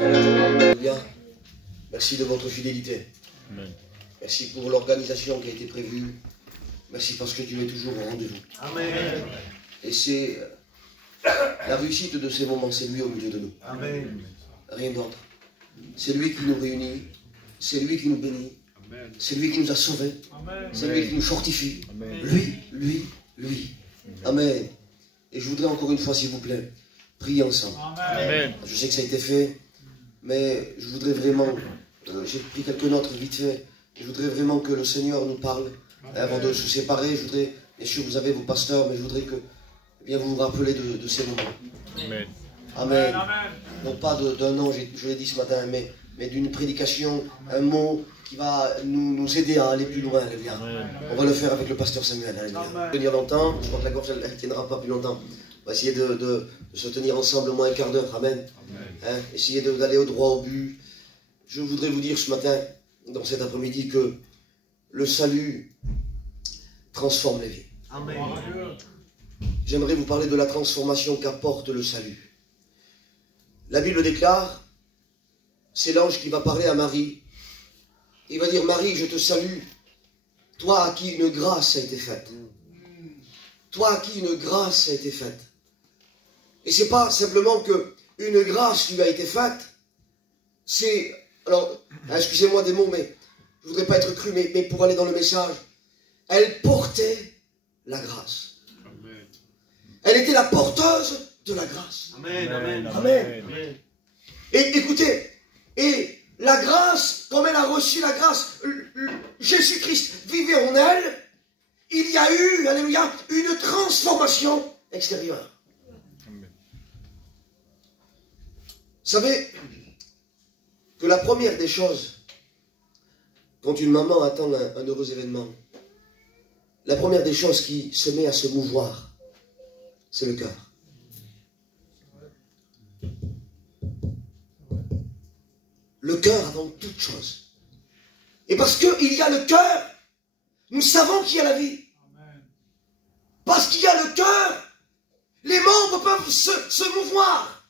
Alléluia. Merci de votre fidélité. Amen. Merci pour l'organisation qui a été prévue. Merci parce que tu es toujours au rendez-vous. Amen. Et c'est la réussite de ces moments, c'est lui au milieu de nous. Amen. Rien d'autre. C'est lui qui nous réunit. C'est lui qui nous bénit. C'est lui qui nous a sauvés. C'est lui qui nous fortifie. Amen. Lui. Amen. Et je voudrais encore une fois, s'il vous plaît, prier ensemble. Amen. Je sais que ça a été fait, mais je voudrais vraiment, j'ai pris quelques notes vite fait, je voudrais vraiment que le Seigneur nous parle. Avant de se séparer, je voudrais, bien sûr vous avez vos pasteurs, mais je voudrais que eh bien, vous vous rappelez de ces moments. Amen. Amen. Non pas d'un nom, je l'ai dit ce matin, mais d'une prédication, un mot qui va nous aider à aller plus loin. Alléluia. On va le faire avec le pasteur Samuel. Alléluia. Tenir longtemps, je crois que la gorge elle ne tiendra pas plus longtemps. On va essayer de se tenir ensemble au moins un quart d'heure. Amen. Hein, essayer d'aller au droit au but. Je voudrais vous dire ce matin, dans cet après-midi, que le salut transforme les vies. Amen. J'aimerais vous parler de la transformation qu'apporte le salut. La Bible déclare, c'est l'ange qui va parler à Marie. Il va dire, Marie, je te salue, toi à qui une grâce a été faite. Toi à qui une grâce a été faite. Et c'est pas simplement que une grâce lui a été faite, c'est, alors, excusez-moi des mots, mais je voudrais pas être cru, mais pour aller dans le message, elle portait la grâce. Amen. Elle était la porteuse de la grâce. Amen. Amen. Amen. Amen. Et écoutez, et la grâce, comme elle a reçu la grâce, Jésus-Christ vivait en elle, il y a eu, alléluia, une transformation extérieure. Amen. Vous savez que la première des choses, quand une maman attend un heureux événement, la première des choses qui se met à se mouvoir, c'est le cœur. Le cœur avant toute chose. Et parce qu'il y a le cœur, nous savons qu'il y a la vie. Parce qu'il y a le cœur, les membres peuvent se mouvoir.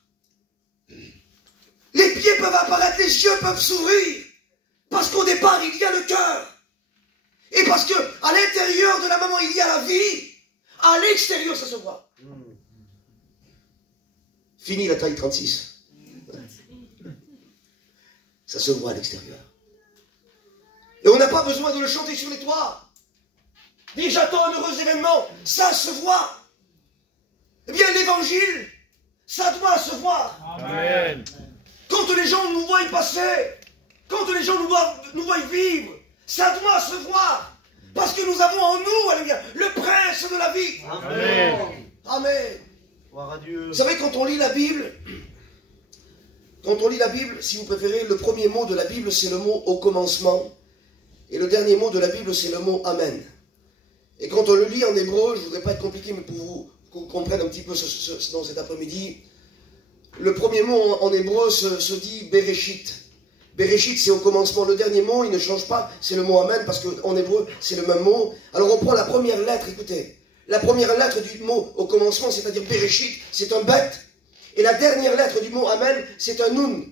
Les pieds peuvent apparaître, les yeux peuvent s'ouvrir. Parce qu'au départ, il y a le cœur. Et parce que à l'intérieur de la maman, il y a la vie. À l'extérieur, ça se voit. Fini la taille 36. Ça se voit à l'extérieur. Et on n'a pas besoin de le chanter sur les toits. Dis, j'attends un heureux événement. Ça se voit. Eh bien, l'évangile, ça doit se voir. Amen. Quand les gens nous voient passer, quand les gens nous voient vivre, ça doit se voir. Parce que nous avons en nous, alléluia, le prince de la vie. Amen. Amen. Gloire à Dieu. Vous savez, quand on lit la Bible, si vous préférez, le premier mot de la Bible, c'est le mot au commencement. Et le dernier mot de la Bible, c'est le mot Amen. Et quand on le lit en hébreu, je ne voudrais pas être compliqué, mais pour vous comprendre un petit peu dans cet après-midi, le premier mot en hébreu se dit Bereshit. Bereshit, c'est au commencement. Le dernier mot, il ne change pas, c'est le mot Amen, parce qu'en hébreu, c'est le même mot. Alors on prend la première lettre, écoutez. La première lettre du mot au commencement, c'est-à-dire Bereshit, c'est un bet. Et la dernière lettre du mot Amen, c'est un nun.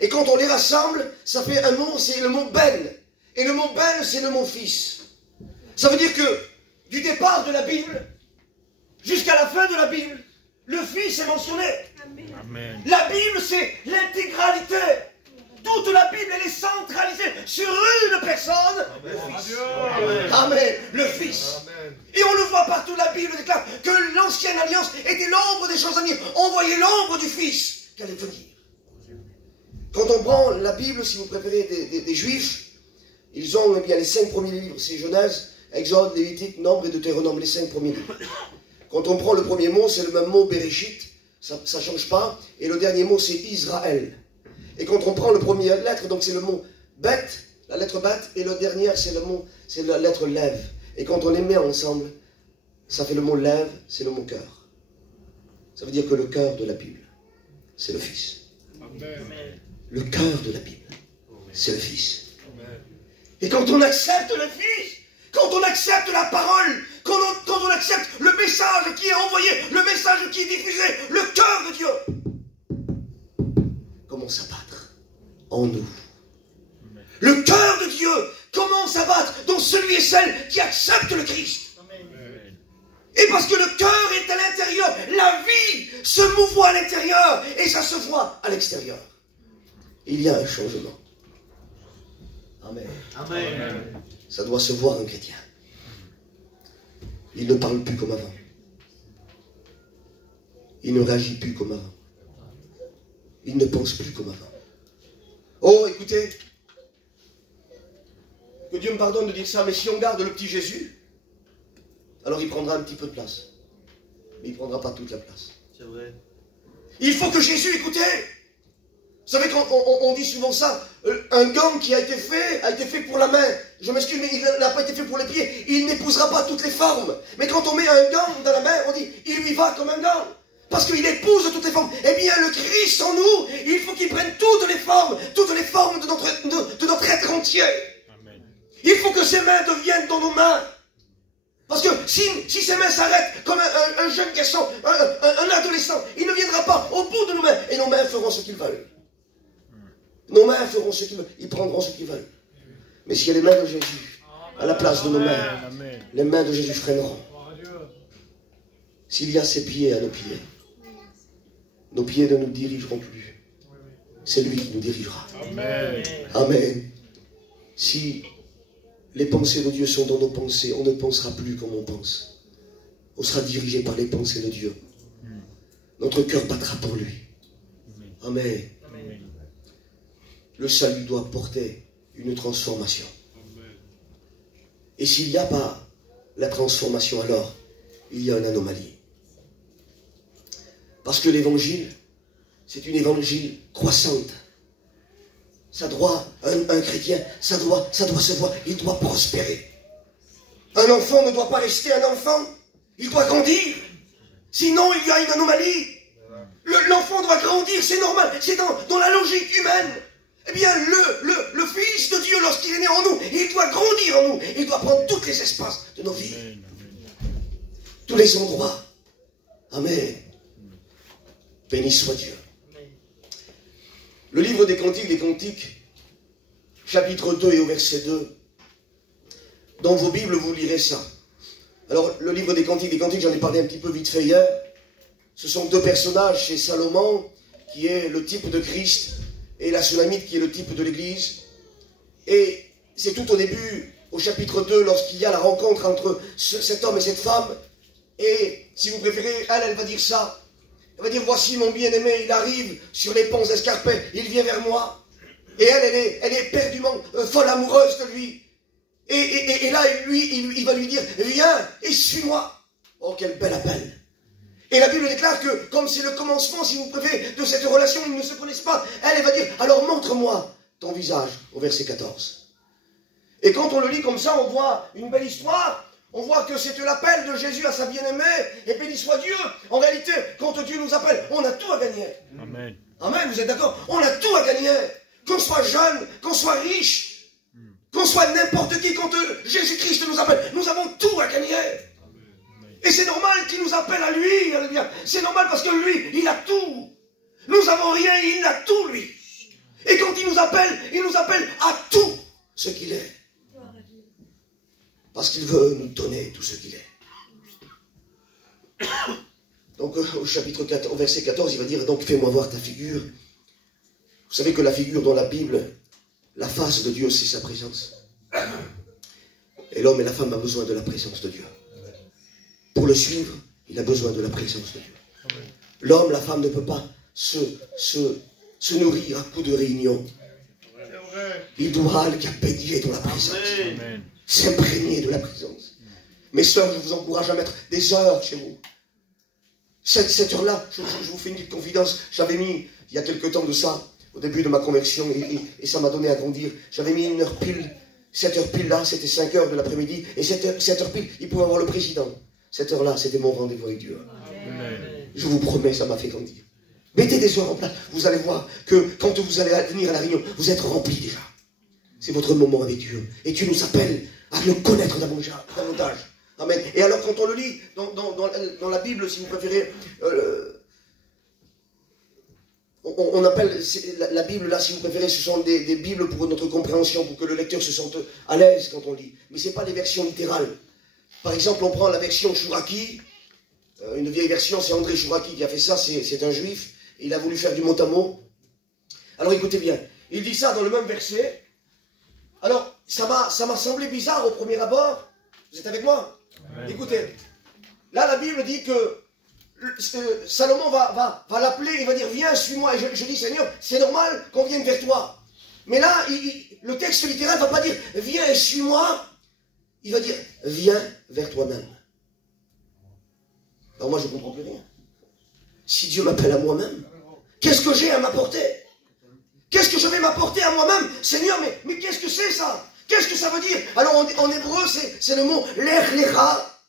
Et quand on les rassemble, ça fait un mot, c'est le mot Ben. Et le mot Ben, c'est le mot fils. Ça veut dire que, du départ de la Bible, jusqu'à la fin de la Bible, le fils est mentionné. Amen. La Bible, c'est l'intégralité. Toute la Bible, elle est centralisée sur une personne, le Fils. Amen. Le Fils. Amen. Et on le voit partout, la Bible déclare que l'ancienne alliance était l'ombre des choses à venir. On voyait l'ombre du Fils qui allait venir. Quand on prend la Bible, si vous préférez, des Juifs, ils ont eh bien, les 5 premiers livres, c'est Genèse, Exode, Lévitique, Nombre et Deutéronome, les 5 premiers livres. Quand on prend le premier mot, c'est le même mot, Bereshit, ça ne change pas, et le dernier mot, c'est Israël. Et quand on prend le premier lettre, donc c'est le mot Bet, la lettre Bet, et le dernier, c'est la lettre Lève. Et quand on les met ensemble, ça fait le mot Lève, c'est le mot cœur. Ça veut dire que le cœur de la Bible, c'est le Fils. Amen. Le cœur de la Bible, c'est le Fils. Et quand on accepte le Fils, quand on accepte la parole, quand on accepte le message qui est envoyé, le message qui est diffusé, le cœur de Dieu commence à battre. en nous. Le cœur de Dieu commence à battre dans celui et celle qui accepte le Christ. Et parce que le cœur est à l'intérieur, la vie se mouvoie à l'intérieur et ça se voit à l'extérieur. Il y a un changement. Amen. Amen. Ça doit se voir un chrétien. Il ne parle plus comme avant. Il ne réagit plus comme avant. Il ne pense plus comme avant. Oh, écoutez, que Dieu me pardonne de dire ça, mais si on garde le petit Jésus, alors il prendra un petit peu de place. Mais il ne prendra pas toute la place. C'est vrai. Il faut que Jésus, écoutez, vous savez qu'on dit souvent ça, un gant qui a été fait pour la main. Je m'excuse, mais il n'a pas été fait pour les pieds. Il n'épousera pas toutes les formes. Mais quand on met un gant dans la main, on dit, il lui va comme un gant. Parce qu'il épouse toutes les formes. Eh bien, le Christ en nous, il faut qu'il prenne toutes les formes de notre être entier. Amen. Il faut que ses mains deviennent dans nos mains. Parce que si ses mains s'arrêtent comme un jeune garçon, un adolescent, il ne viendra pas au bout de nos mains. Et nos mains feront ce qu'ils veulent. Nos mains feront ce qu'ils veulent. Ils prendront ce qu'ils veulent. Mais s'il y a les mains de Jésus à la place de nos mains, Amen. les mains de Jésus freineront. S'il y a ses pieds à nos pieds ne nous dirigeront plus. C'est lui qui nous dirigera. Amen. Amen. Si les pensées de Dieu sont dans nos pensées, on ne pensera plus comme on pense. On sera dirigé par les pensées de Dieu. Notre cœur battra pour lui. Amen. Le salut doit porter une transformation. Et s'il n'y a pas la transformation, alors il y a une anomalie. Parce que l'évangile, c'est une évangile croissante. Ça doit, un chrétien, ça doit se voir, il doit prospérer. Un enfant ne doit pas rester un enfant, il doit grandir. Sinon, il y a une anomalie. L'enfant doit grandir, c'est normal, c'est dans la logique humaine. Eh bien, le Fils de Dieu, lorsqu'il est né en nous, il doit grandir en nous. Il doit prendre tous les espaces de nos vies. Tous les endroits. Amen. Béni soit Dieu. Le livre des Cantiques, chapitre 2 et au verset 2. Dans vos Bibles, vous lirez ça. Alors, le livre des Cantiques, j'en ai parlé un petit peu vite fait hier. Ce sont deux personnages, c'est Salomon, qui est le type de Christ, et la Sunamite, qui est le type de l'Église. Et c'est tout au début, au chapitre 2, lorsqu'il y a la rencontre entre cet homme et cette femme. Et, si vous préférez, elle va dire ça. Elle va dire, voici mon bien-aimé, il arrive sur les ponts escarpés, il vient vers moi. Et elle est éperdument folle amoureuse de lui. Et là, il va lui dire, viens et suis-moi. Oh, quel bel appel. Et la Bible déclare que, comme c'est le commencement, si vous préférez, de cette relation, ils ne se connaissent pas. Elle va dire, alors montre-moi ton visage, au verset 14. Et quand on le lit comme ça, on voit une belle histoire. On voit que c'est l'appel de Jésus à sa bien-aimée, et béni soit Dieu. En réalité, quand Dieu nous appelle, on a tout à gagner. Amen. Amen, vous êtes d'accord? On a tout à gagner. Qu'on soit jeune, qu'on soit riche, qu'on soit n'importe qui, quand Jésus-Christ nous appelle, nous avons tout à gagner. Et c'est normal qu'il nous appelle à lui. C'est normal parce que lui, il a tout. Nous n'avons rien, il a tout, lui. Et quand il nous appelle à tout ce qu'il est. Parce qu'il veut nous donner tout ce qu'il est. Donc au chapitre 4, au verset 14, il va dire, donc fais-moi voir ta figure. Vous savez que la figure dans la Bible, la face de Dieu, c'est sa présence. Et l'homme et la femme ont besoin de la présence de Dieu. Pour le suivre, il a besoin de la présence de Dieu. L'homme, la femme ne peut pas se nourrir à coups de réunion. Il doit aller baigner dans la présence. Amen. S'imprégner de la présence. Mes sœurs, je vous encourage à mettre des heures chez vous. Cette heure-là, je vous fais une petite confidence. J'avais mis, il y a quelque temps de ça, au début de ma conversion, et ça m'a donné à grandir. J'avais mis une heure pile. Cette heure pile là, c'était 5 heures de l'après-midi. Et cette heure pile, il pouvait avoir le président. Cette heure-là, c'était mon rendez-vous avec Dieu. Amen. Je vous promets, ça m'a fait grandir. Mettez des heures en place. Vous allez voir que quand vous allez venir à la réunion, vous êtes remplis déjà. C'est votre moment avec Dieu. Et Dieu nous appelle à le connaître davantage. Amen. Et alors quand on le lit dans la Bible, si vous préférez, on appelle la Bible, là, si vous préférez, ce sont des Bibles pour notre compréhension, pour que le lecteur se sente à l'aise quand on lit. Mais ce n'est pas les versions littérales. Par exemple, on prend la version Chouraki, une vieille version, c'est André Chouraki qui a fait ça, c'est un juif, et il a voulu faire du mot à mot. Alors écoutez bien, il dit ça dans le même verset. Alors, ça m'a semblé bizarre au premier abord. Vous êtes avec moi? Amen. Écoutez, là la Bible dit que Salomon va l'appeler, il va dire viens, suis-moi. Et je dis Seigneur, c'est normal qu'on vienne vers toi. Mais là, le texte littéral ne va pas dire viens et suis-moi. Il va dire viens vers toi-même. Alors moi je ne comprends plus rien. Si Dieu m'appelle à moi-même, qu'est-ce que j'ai à m'apporter? Qu'est-ce que je vais m'apporter à moi-même? Seigneur, mais qu'est-ce que c'est ça? Qu'est-ce que ça veut dire? Alors en hébreu, c'est le mot lech lecha.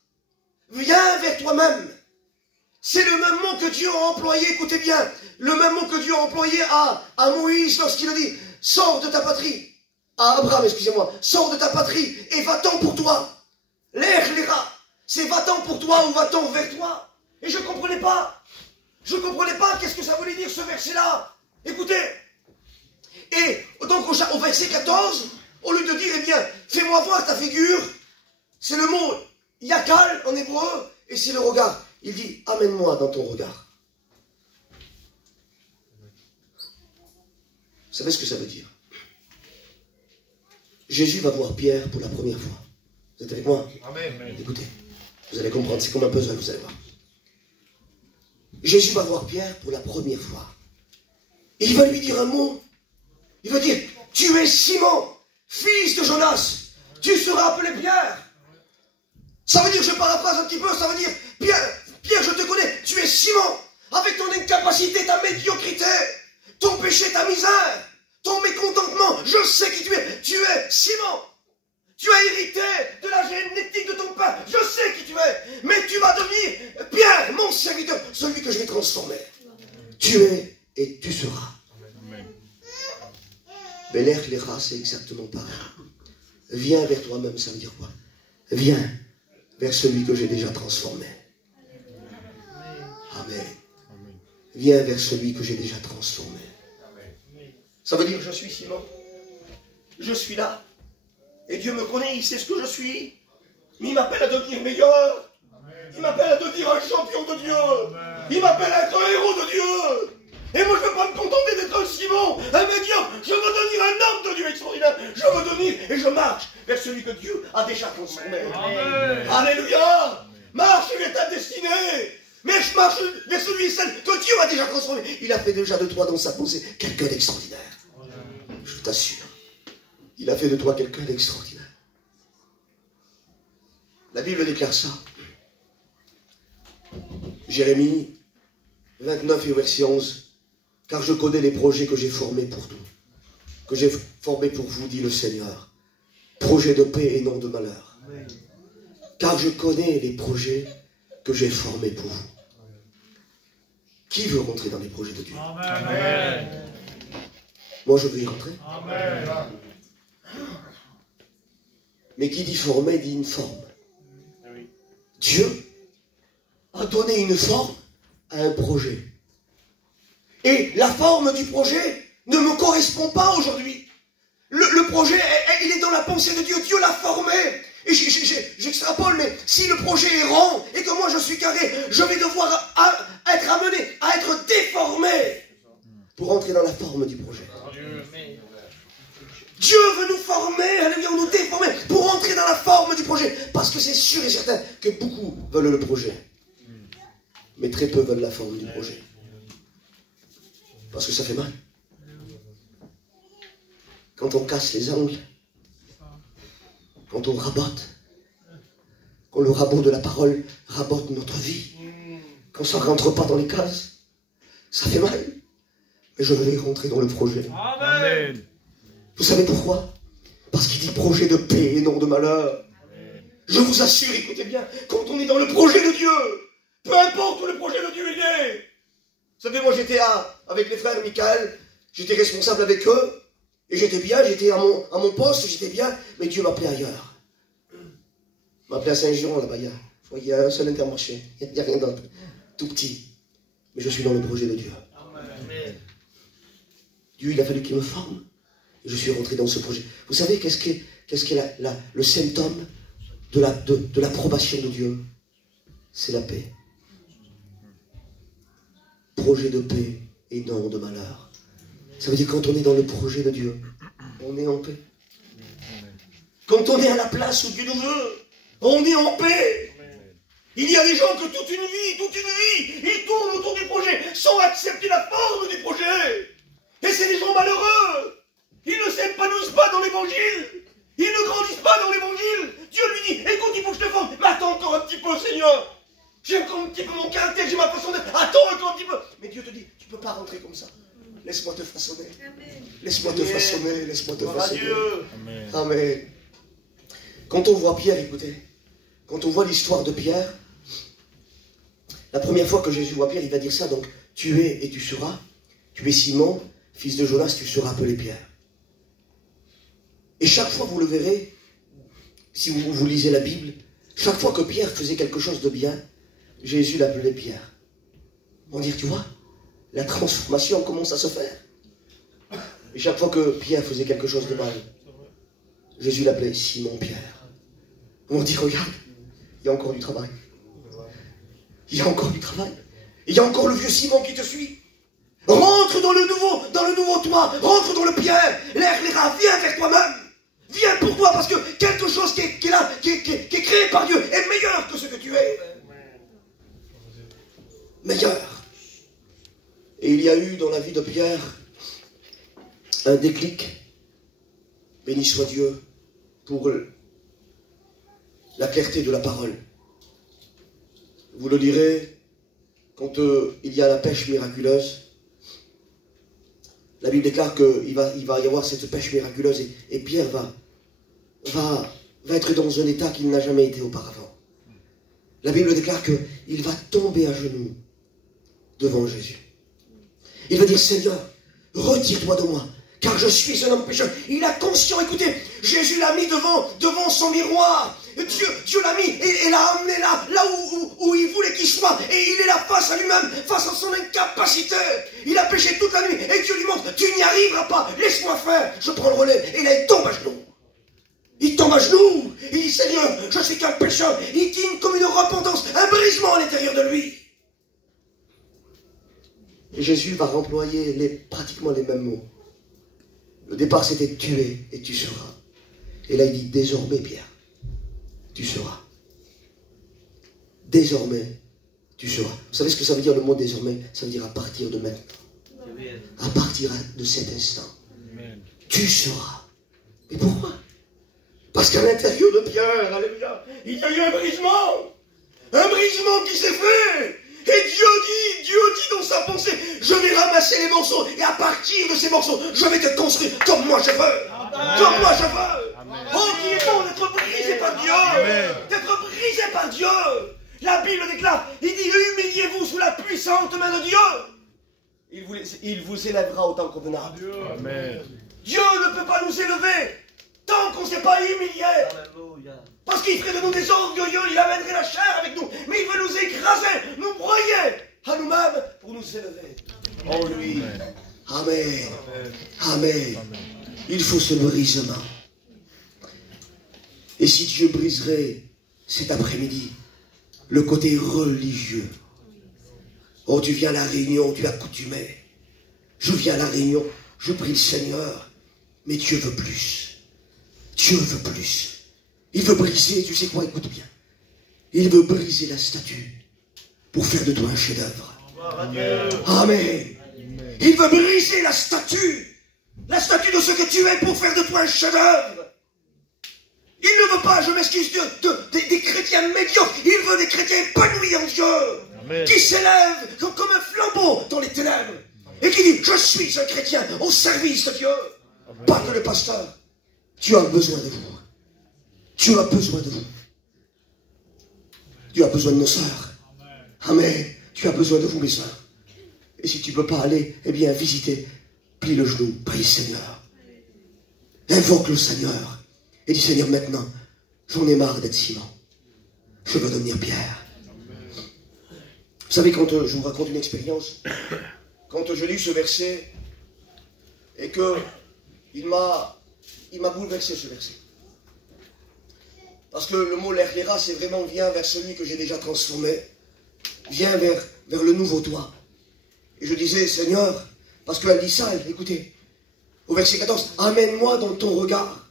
Viens vers toi-même. C'est le même mot que Dieu a employé, écoutez bien, le même mot que Dieu a employé à Moïse lorsqu'il a dit, sors de ta patrie, à Abraham, excusez-moi, sors de ta patrie et va-t'en pour toi. Lech lecha, c'est va-t'en pour toi ou va-t'en vers toi. Et je ne comprenais pas. Je ne comprenais pas qu'est-ce que ça voulait dire ce verset-là. Écoutez. Et donc au verset 14, au lieu de dire, eh bien, fais-moi voir ta figure, c'est le mot yakal en hébreu, et c'est le regard. Il dit, amène-moi dans ton regard. Vous savez ce que ça veut dire? Jésus va voir Pierre pour la première fois. Vous êtes avec moi? Amen. Écoutez, vous allez comprendre, c'est comme un puzzle, vous allez voir. Jésus va voir Pierre pour la première fois. Et il va lui dire un mot. Il va dire, tu es Simon, fils de Jonas. Tu seras appelé Pierre. Ça veut dire, je paraphrase un petit peu, ça veut dire, Pierre, je te connais, tu es Simon, avec ton incapacité, ta médiocrité, ton péché, ta misère, ton mécontentement, je sais qui tu es Simon. Tu as hérité de la génétique de ton père, je sais qui tu es, mais tu vas devenir Pierre, mon serviteur, celui que je vais transformer. Tu es et tu seras. Belech Lecha, c'est exactement pareil. Viens vers toi-même, ça veut dire quoi? Viens vers celui que j'ai déjà transformé. Amen. Viens vers celui que j'ai déjà transformé. Ça veut dire, je suis Simon. Je suis là. Et Dieu me connaît, il sait ce que je suis. Mais il m'appelle à devenir meilleur. Il m'appelle à devenir un champion de Dieu. Il m'appelle à être un héros de Dieu. Et moi, je ne veux pas me contenter d'être un Simon, un médiocre. Je veux devenir un homme de Dieu extraordinaire. Je veux devenir, et je marche vers celui que Dieu a déjà transformé. Amen. Alléluia. Marche vers ta destinée. Mais je marche vers celui et celle que Dieu a déjà transformé. Il a fait déjà de toi dans sa pensée quelqu'un d'extraordinaire. Je t'assure. Il a fait de toi quelqu'un d'extraordinaire. La Bible déclare ça. Jérémie 29 et verset 11. Car je connais les projets que j'ai formés pour nous. Que j'ai formés pour vous, dit le Seigneur. Projets de paix et non de malheur. Car je connais les projets que j'ai formés pour vous. Qui veut rentrer dans les projets de Dieu? Amen. Moi, je veux y rentrer. Amen. Mais qui dit former, dit une forme. Dieu a donné une forme à un projet. Et la forme du projet ne me correspond pas aujourd'hui. Le projet, il est dans la pensée de Dieu. Dieu l'a formé. Et j'extrapole, mais si le projet est rond et que moi je suis carré, je vais devoir être amené à être déformé pour entrer dans la forme du projet. Dieu veut nous former, alléluia, nous déformer pour entrer dans la forme du projet. Parce que c'est sûr et certain que beaucoup veulent le projet. Mais très peu veulent la forme du projet. Parce que ça fait mal. Quand on casse les angles, quand on rabote, quand le rabot de la parole rabote notre vie, quand ça ne rentre pas dans les cases, ça fait mal. Mais je veux y rentrer dans le projet. Amen. Vous savez pourquoi? Parce qu'il dit projet de paix et non de malheur. Je vous assure, écoutez bien, quand on est dans le projet de Dieu, peu importe où le projet de Dieu est. Vous savez, moi j'étais avec les frères Michael, j'étais responsable avec eux, et j'étais bien, j'étais à mon poste, j'étais bien, mais Dieu m'appelait ailleurs. Il m'appelait à Saint-Giron, là-bas, il y a un seul Intermarché, il n'y a rien d'autre, tout petit. Mais je suis dans le projet de Dieu. Amen. Dieu, il a fallu qu'il me forme. Et je suis rentré dans ce projet. Vous savez qu'est-ce qu'est le symptôme de l'approbation de Dieu? C'est la paix. Projet de paix et non de malheur. Ça veut dire quand on est dans le projet de Dieu, on est en paix. Quand on est à la place où Dieu nous veut, on est en paix. Il y a des gens que toute une vie, ils tournent autour du projet sans accepter la forme du projet. Et c'est des gens malheureux. Ils ne s'épanouissent pas dans l'évangile. Ils ne grandissent pas dans l'évangile. Dieu lui dit, écoute, il faut que je te forme. Mais attends encore un petit peu, Seigneur. J'ai encore un petit peu mon caractère, j'ai ma façon d'être. Attends encore un petit peu. Mais Dieu te dit, tu ne peux pas rentrer comme ça. Laisse-moi te façonner. Laisse-moi te façonner. Laisse-moi te façonner. Amen. Amen. Quand on voit Pierre, écoutez, quand on voit l'histoire de Pierre, la première fois que Jésus voit Pierre, il va dire ça, donc, tu es et tu seras. Tu es Simon, fils de Jonas, tu seras appelé Pierre. Et chaque fois, vous le verrez, si vous lisez la Bible, chaque fois que Pierre faisait quelque chose de bien, Jésus l'appelait Pierre. On dit, tu vois, la transformation commence à se faire. Et chaque fois que Pierre faisait quelque chose de mal, Jésus l'appelait Simon Pierre. On dit, regarde, il y a encore du travail. Il y a encore du travail. Il y a encore le vieux Simon qui te suit. Rentre dans le nouveau toi. Rentre dans le Pierre. L'air, viens vers toi-même. Viens pour toi, parce que quelque chose qui est là, qui est créé par Dieu, est meilleur que ce que tu es. Meilleur. Et il y a eu dans la vie de Pierre un déclic. Béni soit Dieu pour la clarté de la parole. Vous le lirez quand il y a la pêche miraculeuse. La Bible déclare qu'il va y avoir cette pêche miraculeuse et Pierre va être dans un état qu'il n'a jamais été auparavant. La Bible déclare qu'il va tomber à genoux devant Jésus. Il va dire, Seigneur, retire-toi de moi, car je suis un homme pécheur. Il a conscience, écoutez, Jésus l'a mis devant son miroir. Dieu l'a mis et l'a amené là où il voulait qu'il soit. Et il est là face à lui-même, face à son incapacité. Il a péché toute la nuit et Dieu lui montre, tu n'y arriveras pas, laisse-moi faire, je prends le relais. Et là il tombe à genoux. Il tombe à genoux. Il dit, Seigneur, je suis qu'un pécheur. Il digne comme une repentance, un brisement à l'intérieur de lui. Et Jésus va employer pratiquement les mêmes mots. Le départ c'était tu es et tu seras. Et là il dit désormais Pierre, tu seras. Désormais, tu seras. Vous savez ce que ça veut dire le mot désormais? Ça veut dire à partir de maintenant. À partir de cet instant. Amen. Tu seras. Mais pourquoi? Parce qu'à l'intérieur de Pierre, alléluia, il y a eu un brisement. Un brisement qui s'est fait. Et Dieu dit dans sa pensée, je vais ramasser les morceaux. Et à partir de ces morceaux, je vais te construire comme moi je veux. Comme moi je veux. Amen. Oh, qui est bon d'être brisé par Dieu. Amen. D'être brisé par Dieu. La Bible déclare, il dit, humiliez-vous sous la puissante main de Dieu. Il vous élèvera autant convenable. Amen. Dieu ne peut pas nous élever tant qu'on ne s'est pas humilié. Alléluia. Parce qu'il ferait de nous des orgueilleux, il amènerait la chair avec nous. Mais il veut nous écraser, nous broyer à nous-mêmes pour nous élever. Oh lui. Amen. Amen. Il faut ce brisement. Et si Dieu briserait cet après-midi le côté religieux. Oh, tu viens à la réunion, tu es accoutumé. Je viens à la réunion, je prie le Seigneur. Mais Dieu veut plus. Dieu veut plus. Il veut briser, tu sais quoi, écoute bien. Il veut briser la statue pour faire de toi un chef-d'œuvre. Amen. Il veut briser la statue de ce que tu es pour faire de toi un chef-d'œuvre. Il ne veut pas, je m'excuse, des chrétiens médiocres. Il veut des chrétiens épanouis en Dieu. Amen. Qui s'élèvent comme un flambeau dans les ténèbres. Et qui dit, je suis un chrétien au service de Dieu. Amen. Pas que le pasteur. Tu as besoin de vous. Tu as besoin de vous. Tu as besoin de nos sœurs. Amen. Tu as besoin de vous, mes sœurs. Et si tu ne peux pas aller, eh bien, visiter. Plie le genou. Prie, Seigneur. Invoque le Seigneur. Et dis, Seigneur, maintenant, j'en ai marre d'être Simon. Je veux devenir Pierre. Vous savez, quand je vous raconte une expérience, quand je lis ce verset, et que il m'a bouleversé ce verset. Parce que le mot l'Erlera, c'est vraiment viens vers celui que j'ai déjà transformé. Viens vers le nouveau toi. Et je disais, Seigneur, parce qu'elle dit ça, écoutez, au verset 14, amène-moi dans ton regard.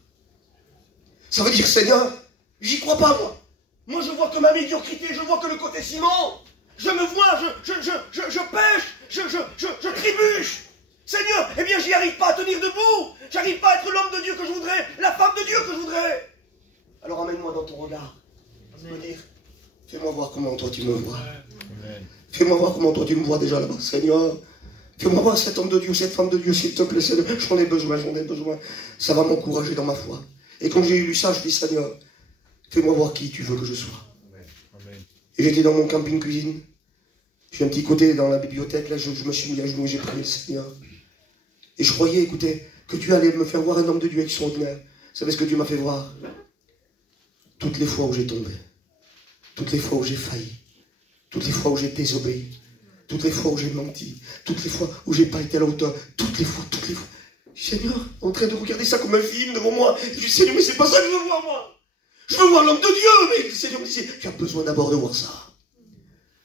Ça veut dire, Seigneur, j'y crois pas, moi. Moi, je vois que ma médiocrité, je vois que le côté Simon. Je me vois, je pêche, je trébuche. Seigneur, eh bien, j'y arrive pas à tenir debout. J'arrive pas à être l'homme de Dieu que je voudrais, la femme de Dieu que je voudrais. Alors amène-moi dans ton regard. Ça veut dire, fais-moi voir comment toi tu me vois. Fais-moi voir comment toi tu me vois déjà là-bas, Seigneur. Fais-moi voir cet homme de Dieu, cette femme de Dieu, s'il te plaît, Seigneur. J'en ai besoin, j'en ai besoin. Ça va m'encourager dans ma foi. Et quand j'ai lu ça, je dis, Seigneur, fais-moi voir qui tu veux que je sois. Et j'étais dans mon camping cuisine. Je suis un petit côté dans la bibliothèque, là, je me suis mis à genoux et j'ai prié, Seigneur. Et je croyais, écoutez, que tu allais me faire voir un homme de Dieu extraordinaire. Vous savez ce que Dieu m'a fait voir? Toutes les fois où j'ai tombé, toutes les fois où j'ai failli, toutes les fois où j'ai désobéi, toutes les fois où j'ai menti, toutes les fois où j'ai pas été à la hauteur, toutes les fois. Seigneur, en train de regarder ça comme un film devant moi, je dis, Seigneur, mais c'est pas ça que je veux voir, moi. Je veux voir l'homme de Dieu, mais le Seigneur me disait, tu as besoin d'abord de voir ça.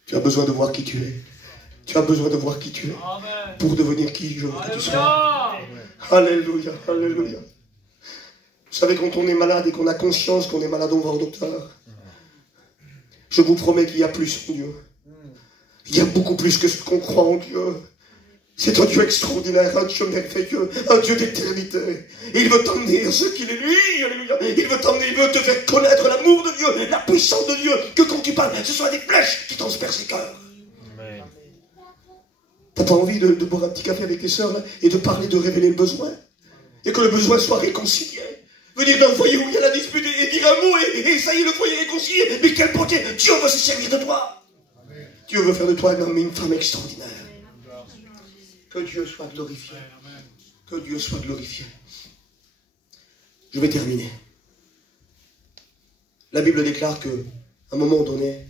Tu as besoin de voir qui tu es. Tu as besoin de voir qui tu es pour devenir qui je veux que tu sois. Alléluia, alléluia. Vous savez, quand on est malade et qu'on a conscience qu'on est malade, on va au docteur. Je vous promets qu'il y a plus en Dieu. Il y a beaucoup plus que ce qu'on croit en Dieu. C'est un Dieu extraordinaire, un Dieu merveilleux, un Dieu d'éternité. Et il veut t'emmener à ce qu'il est lui, alléluia. Il veut t'emmener, il veut te faire connaître l'amour de Dieu, la puissance de Dieu, que quand tu parles, ce soit des flèches qui transpercent les cœurs. T'as pas envie de boire un petit café avec tes sœurs là, et de parler, de révéler le besoin, et que le besoin soit réconcilié. Venir d'un foyer où il y a la dispute et dire un mot et ça y est, le foyer est réconcilié. Mais quel beauté! Dieu veut se servir de toi. Amen. Dieu veut faire de toi un homme et une femme extraordinaire. Que Dieu soit glorifié. Que Dieu soit glorifié. Je vais terminer. La Bible déclare qu'à un moment donné,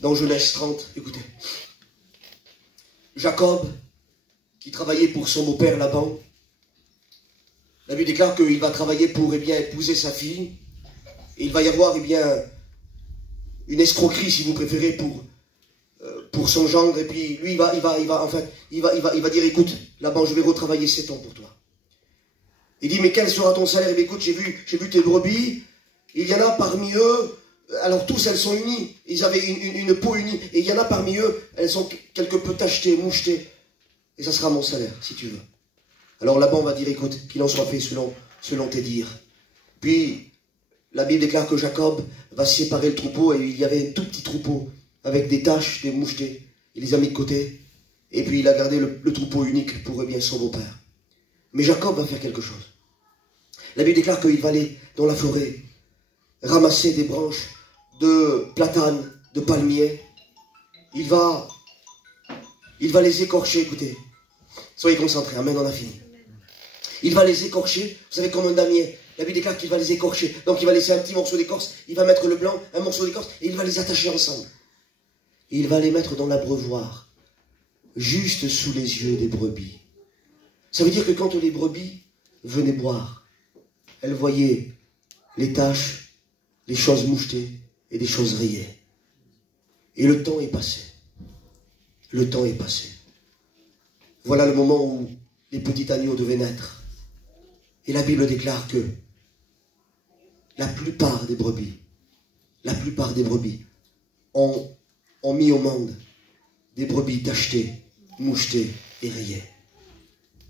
dans Genèse 30, écoutez, Jacob, qui travaillait pour son beau-père Laban, la Bible déclare qu'il va travailler pour épouser sa fille. Et il va y avoir une escroquerie, si vous préférez, pour son gendre. Et puis lui, il va dire, écoute, Laban, je vais retravailler 7 ans pour toi. Il dit, mais quel sera ton salaire? Et bien, écoute, j'ai vu tes brebis. Il y en a parmi eux, alors tous, elles sont unies. Ils avaient une peau unie. Et il y en a parmi eux, elles sont quelque peu tachetées, mouchetées. Et ça sera mon salaire, si tu veux. Alors Laban va dire, écoute, qu'il en soit fait selon tes dires. Puis, la Bible déclare que Jacob va séparer le troupeau, et il y avait un tout petit troupeau, avec des taches, des mouchetés. Il les a mis de côté, et puis il a gardé le troupeau unique pour son beau-père. Mais Jacob va faire quelque chose. La Bible déclare qu'il va aller dans la forêt, ramasser des branches de platane, de palmier. Il va les écorcher, écoutez. Soyez concentrés, amen, on a fini. Il va les écorcher, vous savez, comme un damier. La Bible déclare qu'il va les écorcher. Donc il va laisser un petit morceau d'écorce, il va mettre le blanc, un morceau d'écorce, et il va les attacher ensemble. Et il va les mettre dans l'abreuvoir, juste sous les yeux des brebis. Ça veut dire que quand les brebis venaient boire, elles voyaient les taches, les choses mouchetées et des choses rayées. Et le temps est passé. Le temps est passé. Voilà le moment où les petits agneaux devaient naître. Et la Bible déclare que la plupart des brebis ont mis au monde des brebis tachetées, mouchetées et rayées.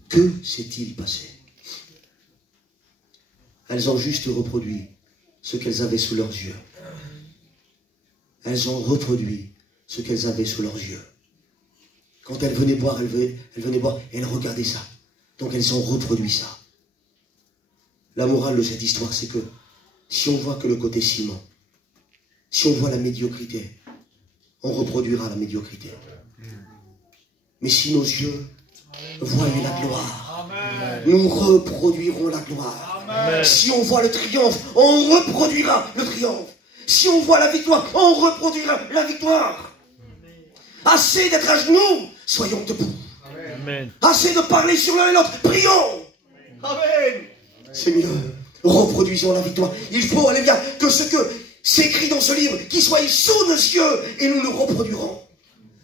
Que s'est-il passé? Elles ont juste reproduit ce qu'elles avaient sous leurs yeux. Elles ont reproduit ce qu'elles avaient sous leurs yeux. Quand elles venaient boire, elles venaient boire et elles regardaient ça. Donc elles ont reproduit ça. La morale de cette histoire, c'est que si on voit que le côté ciment, si on voit la médiocrité, on reproduira la médiocrité. Mais si nos yeux voient la gloire, nous reproduirons la gloire. Si on voit le triomphe, on reproduira le triomphe. Si on voit la victoire, on reproduira la victoire. Assez d'être à genoux, soyons debout. Amen. Assez de parler sur l'un et l'autre. Prions. Amen. Seigneur, reproduisons la victoire. Il faut, alléluia, que ce que s'écrit dans ce livre, qu'il soit sous nos yeux et nous le reproduirons.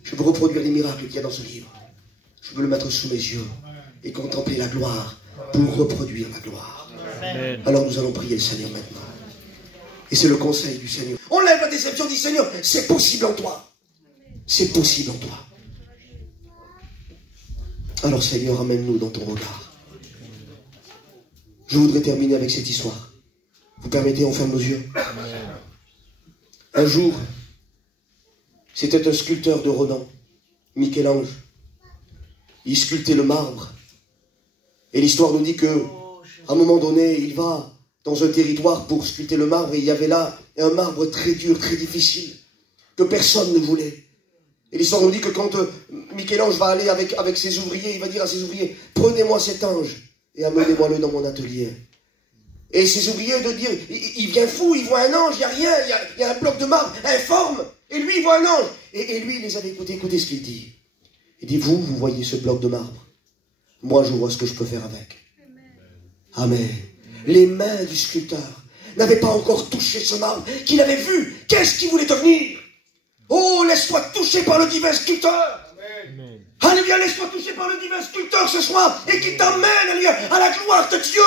Je veux reproduire les miracles qu'il y a dans ce livre. Je veux le mettre sous mes yeux et contempler la gloire pour reproduire la gloire. Amen. Alors nous allons prier le Seigneur maintenant. Et c'est le conseil du Seigneur. On lève la déception, dit Seigneur, c'est possible en toi. C'est possible en toi. Alors Seigneur, amène-nous dans ton regard. Je voudrais terminer avec cette histoire. Vous permettez, on ferme nos yeux. Un jour, c'était un sculpteur de renom, Michel-Ange. Il sculptait le marbre. Et l'histoire nous dit que, à un moment donné, il va dans un territoire pour sculpter le marbre, et il y avait là un marbre très dur, très difficile, que personne ne voulait. Et l'histoire nous dit que quand Michel-Ange va aller avec ses ouvriers, il va dire à ses ouvriers, prenez-moi cet ange et amenez-moi-le dans mon atelier. Et ses ouvriers de dire, il vient fou, il voit un ange, il n'y a rien, il y a un bloc de marbre informe, et lui il voit un ange. Et lui il les avait écoutés, écoutez ce qu'il dit. Il dit, vous voyez ce bloc de marbre, moi je vois ce que je peux faire avec. Amen. Les mains du sculpteur n'avaient pas encore touché ce marbre qu'il avait vu. Qu'est-ce qu'il voulait devenir? Oh, laisse-toi toucher par le divin sculpteur. Amen. Alléluia, laisse-toi toucher par le divin sculpteur ce soir et qui t'amène, alléluia, à la gloire de Dieu.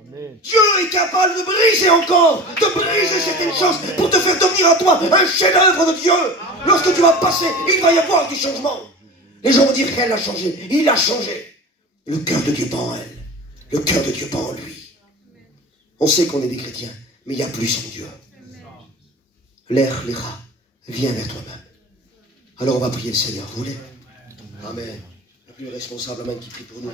Amen. Dieu est capable de briser encore, de briser certaines choses pour te faire devenir à toi un chef-d'œuvre de Dieu. Lorsque tu vas passer, il va y avoir du changement. Les gens vont dire qu'elle a changé. Il a changé. Le cœur de Dieu bat en elle. Le cœur de Dieu bat en lui. On sait qu'on est des chrétiens, mais il y a plus en Dieu. L'air, les rats, viens vers toi-même. Alors on va prier le Seigneur, vous voulez? Amen. La plus responsable, Amen, qui prie pour nous.